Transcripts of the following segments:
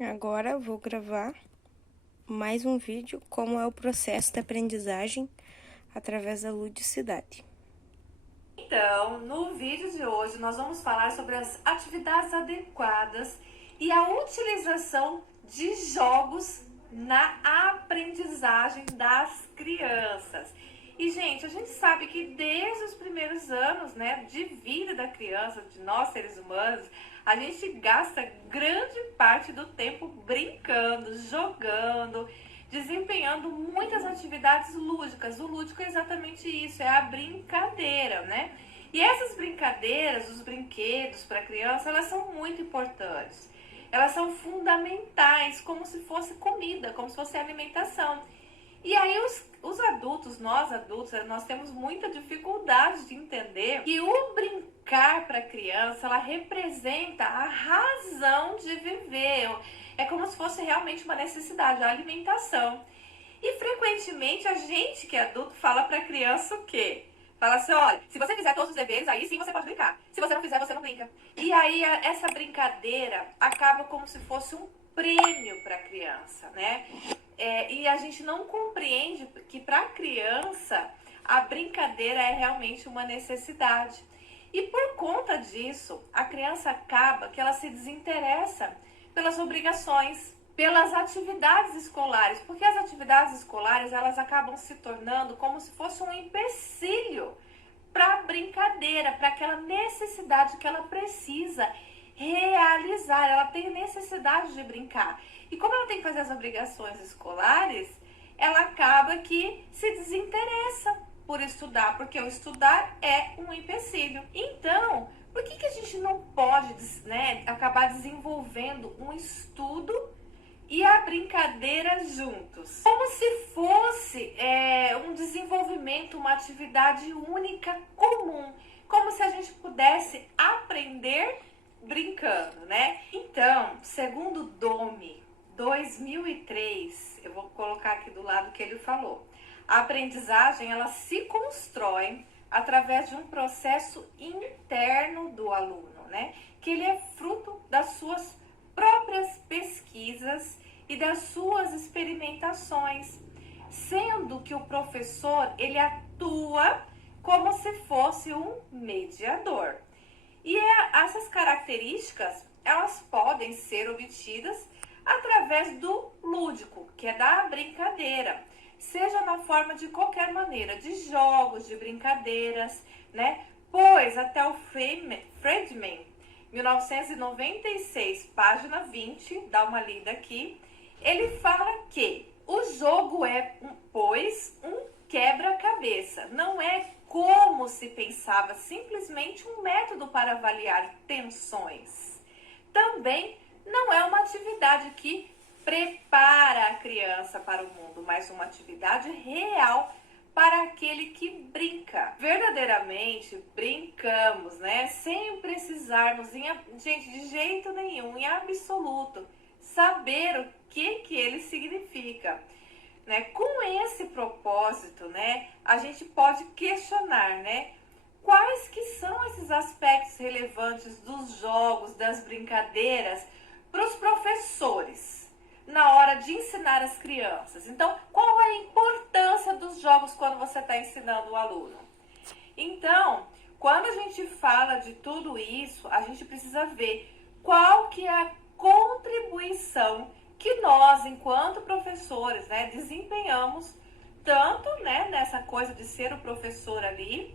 Agora eu vou gravar mais um vídeo como é o processo de aprendizagem através da ludicidade. Então, no vídeo de hoje nós vamos falar sobre as atividades adequadas e a utilização de jogos na aprendizagem das crianças. E, gente, a gente sabe que desde os primeiros anos, né, de vida da criança, de nós seres humanos, a gente gasta grande parte do tempo brincando, jogando, desempenhando muitas atividades lúdicas. O lúdico é exatamente isso, é a brincadeira, né? E essas brincadeiras, os brinquedos para a criança, elas são muito importantes. Elas são fundamentais, como se fosse comida, como se fosse alimentação. E aí os adultos, nós temos muita dificuldade de entender que o brincar para a criança, ela representa a razão de viver. É como se fosse realmente uma necessidade, a alimentação. E frequentemente a gente que é adulto fala para a criança o quê? Fala assim, olha, se você fizer todos os deveres, aí sim você pode brincar. Se você não fizer, você não brinca. E aí essa brincadeira acaba como se fosse um prêmio para a criança, né? E a gente não compreende que para a criança a brincadeira é realmente uma necessidade. E por conta disso, a criança acaba que ela se desinteressa pelas obrigações, pelas atividades escolares, porque as atividades escolares elas acabam se tornando como se fosse um empecilho para a brincadeira, para aquela necessidade que ela precisa realizar, ela tem necessidade de brincar. E como ela tem que fazer as obrigações escolares, ela acaba que se desinteressa por estudar, porque o estudar é um empecilho. Então, por que a gente não pode, né, acabar desenvolvendo um estudo e a brincadeira juntos? Como se fosse um desenvolvimento, uma atividade única, comum. Como se a gente pudesse aprender brincando, né? Então, segundo Domi, 2003, eu vou colocar aqui do lado que ele falou. A aprendizagem, ela se constrói através de um processo interno do aluno, né? Que ele é fruto das suas próprias pesquisas e das suas experimentações, sendo que o professor, ele atua como se fosse um mediador. E essas características, elas podem ser obtidas através do lúdico, que é da brincadeira, seja na forma de qualquer maneira, de jogos, de brincadeiras, né? Pois até o Friedman, 1996, página 20, dá uma lida aqui, ele fala que o jogo é, pois, um quebra-cabeça, não é como se pensava, simplesmente um método para avaliar tensões. Também não é uma atividade que prepara a criança para o mundo, mas uma atividade real para aquele que brinca. Verdadeiramente brincamos, né? Sem precisarmos, gente, de jeito nenhum, em absoluto, saber o que ele significa. Né? Com esse propósito, né, a gente pode questionar, né, quais que são esses aspectos relevantes dos jogos, das brincadeiras para os professores na hora de ensinar as crianças. Então, qual é a importância dos jogos quando você está ensinando o aluno? Então, quando a gente fala de tudo isso, a gente precisa ver qual que é a contribuição que nós, enquanto professores, né, desempenhamos tanto, né, nessa coisa de ser o professor ali,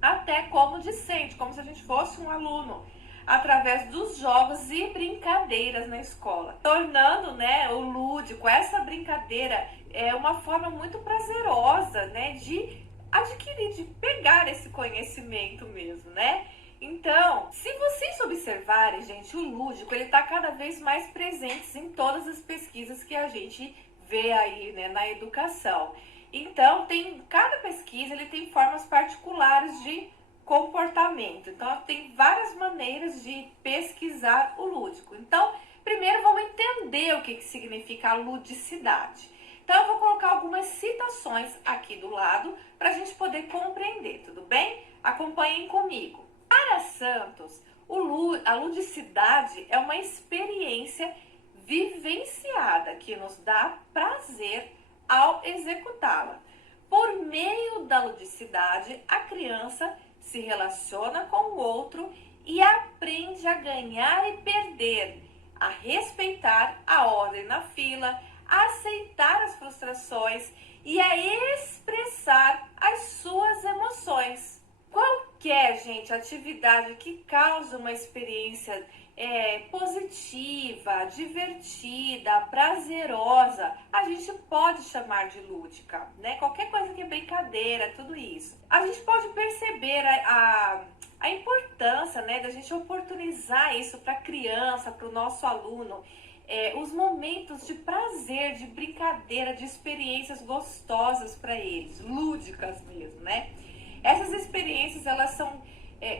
até como discente, como se a gente fosse um aluno, através dos jogos e brincadeiras na escola, tornando, né, o lúdico, essa brincadeira é uma forma muito prazerosa, né, de adquirir, de pegar esse conhecimento mesmo, né? Então, se vocês observarem, gente, o lúdico, ele está cada vez mais presente em todas as pesquisas que a gente vê aí, né, na educação. Então, cada pesquisa ele tem formas particulares de comportamento. Então, tem várias maneiras de pesquisar o lúdico. Então, primeiro vamos entender o que significa a ludicidade. Então, eu vou colocar algumas citações aqui do lado para a gente poder compreender, tudo bem? Acompanhem comigo. Para Santos, a ludicidade é uma experiência vivenciada, que nos dá prazer ao executá-la. Por meio da ludicidade, a criança se relaciona com o outro e aprende a ganhar e perder, a respeitar a ordem na fila, a aceitar as frustrações e a expressar as suas emoções. Qualquer, gente, atividade que cause uma experiência positiva, divertida, prazerosa, a gente pode chamar de lúdica, né? Qualquer coisa que é brincadeira, tudo isso. A gente pode perceber a importância, né, da gente oportunizar isso para a criança, para o nosso aluno, os momentos de prazer, de brincadeira, de experiências gostosas para eles, lúdicas mesmo, né? Essas experiências, elas são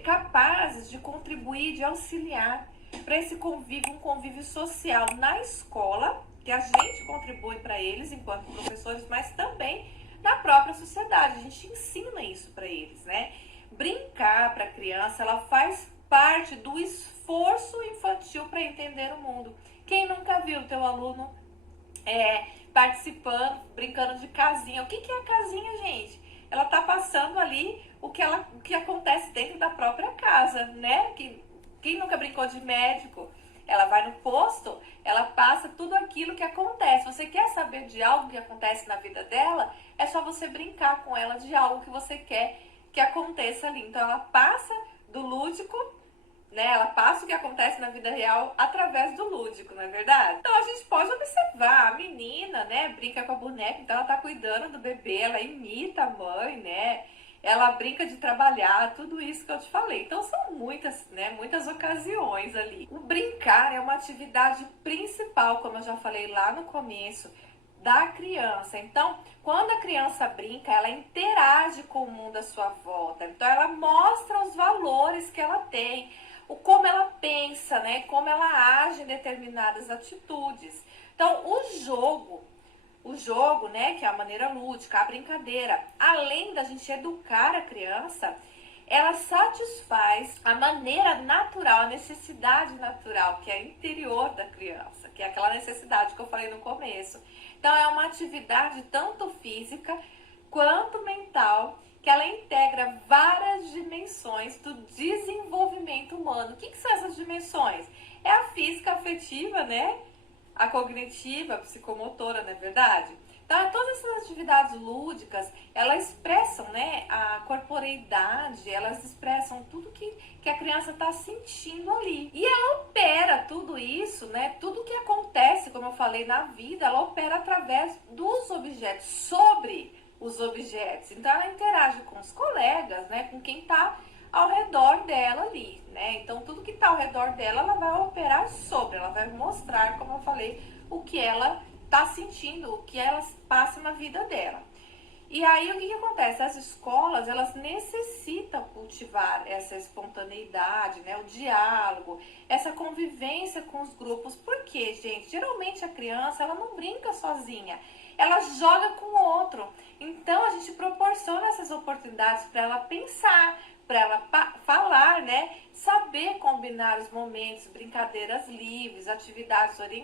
capazes de contribuir, de auxiliar para esse convívio, um convívio social na escola, que a gente contribui para eles enquanto professores, mas também na própria sociedade. A gente ensina isso para eles, né? Brincar para a criança, ela faz parte do esforço infantil para entender o mundo. Quem nunca viu o teu aluno participando, brincando de casinha? O que é a casinha, gente? Ela tá passando ali o que acontece dentro da própria casa, né? Quem nunca brincou de médico? Ela vai no posto, ela passa tudo aquilo que acontece. Você quer saber de algo que acontece na vida dela? É só você brincar com ela de algo que você quer que aconteça ali. Então ela passa do lúdico, né? Ela passa o que acontece na vida real através do lúdico, não é verdade? Então a gente pode observar, a menina, né, brinca com a boneca, então ela tá cuidando do bebê, ela imita a mãe, né? Ela brinca de trabalhar, tudo isso que eu te falei. Então são muitas, né, muitas ocasiões ali. O brincar é uma atividade principal, como eu já falei lá no começo, da criança. Então, quando a criança brinca, ela interage com o mundo à sua volta. Então, ela mostra os valores que ela tem, como ela pensa, né? Como ela age em determinadas atitudes. Então, o jogo, né? Que é a maneira lúdica, a brincadeira, além da gente educar a criança, ela satisfaz a maneira natural, a necessidade natural, que é interior da criança, que é aquela necessidade que eu falei no começo. Então, é uma atividade tanto física quanto mental, que ela integra várias dimensões do desenvolvimento humano. O que são essas dimensões? É a física, afetiva, né? A cognitiva, a psicomotora, não é verdade? Então, todas essas atividades lúdicas, elas expressam, né, a corporeidade, elas expressam tudo que a criança está sentindo ali. E ela opera tudo isso, né, tudo que acontece, como eu falei, na vida, ela opera através dos objetos, sobre os objetos. Então, ela interage com os colegas, né, com quem está ao redor dela ali, né? Então, tudo que está ao redor dela, ela vai operar sobre, ela vai mostrar, como eu falei, o que ela está sentindo, o que ela passa na vida dela. E aí, o que acontece? As escolas, elas necessitam cultivar essa espontaneidade, né? O diálogo, essa convivência com os grupos. Por quê, gente? Geralmente a criança, ela não brinca sozinha, ela joga com o outro. Então, a gente proporciona essas oportunidades para ela pensar, para ela falar, né? Saber combinar os momentos, brincadeiras livres, atividades orientadas